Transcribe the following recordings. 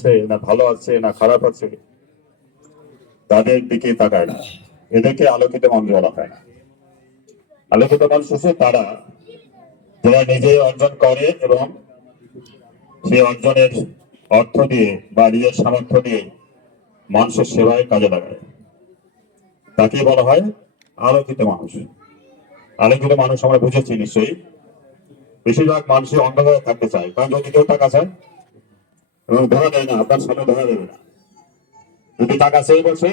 আছে না ভালো আছে না খারাপ আছে তাদের দিকে তাকায় না। এদেরকে আলোকিত মানুষ বলা হয় না। আলোকিত মানুষ হচ্ছে তারা যারা নিজে অর্জন করে এবং সেই অর্জনের অর্থ দিয়ে বা নিজের সামর্থ্য দিয়ে মানুষের সেবায় কাজে লাগায়, তাকে বলা হয় আলোকিত মানুষ। আলোকিত মানুষ আমরা বুঝেছি নিশ্চয়ই। বেশিরভাগ মানুষই অন্ধকারে থাকতে চায়, কারণ যদি কেউ টাকা চায় এবং ধরা দেয় না, আপনার সামনে ধরা দেবে না। যদি টাকা চেয়ে বসে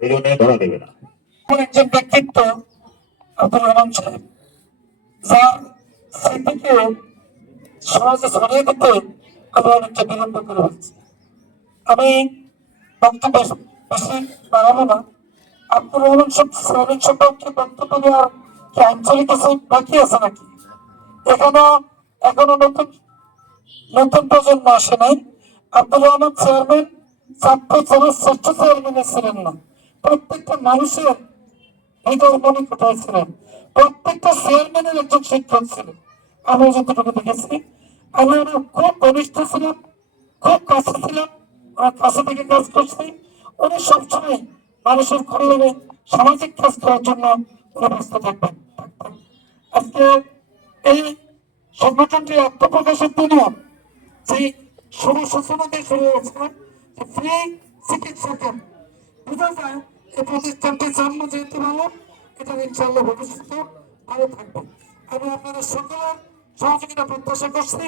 এই জন্য ধরা দেবে না। একজন ব্যক্তিত্ব আব্দুর রহমান সাহেব, যার স্মৃতিকে সমাজে ছড়িয়ে দিতে আমি অনেকটা বিলম্ব করে হচ্ছে। আমি বক্তব্য বেশি বাড়াবো না। আব্দুর রহমান সাহেবের সম্পর্কে বক্তব্য দেওয়ার কি আঞ্চলিক কিছু বাকি আছে নাকি? এখানে এখনো নতুন নতুন প্রজন্ম আসে নাই। আব্দুর রহমান চেয়ারম্যান ছাত্র সমাজ শ্রেষ্ঠ চেয়ারম্যানের ছিলেন না, প্রত্যেকটা মানুষের হৃদয় মনে কোথায় ছিলেন। প্রত্যেকটা চেয়ারম্যানের একজন শিক্ষক ছিলেন। আমি যতটুকু দেখেছি, আমি ওনার খুব ঘনিষ্ঠ ছিলাম, খুব কাছে ছিলাম, ওনার কাছে থেকে কাজ করছি। উনি সবসময় মানুষের কল্যাণে সামাজিক কাজ করার জন্য উনি ব্যস্ত থাকবেন। আজকে এই সংগঠনটি আত্মপ্রকাশের জন্য যে শুভ সূচনা দিয়ে শুরু হয়েছে, ফ্রি চিকিৎসা ক্যাম্প, বোঝা যায় এই প্রতিষ্ঠানটি জন্ম যেহেতু ভালো, এটা ইনশাআল্লাহ ভবিষ্যতে ভালো থাকবে। আমি আপনাদের সকলের সহযোগিতা প্রত্যাশা করছি।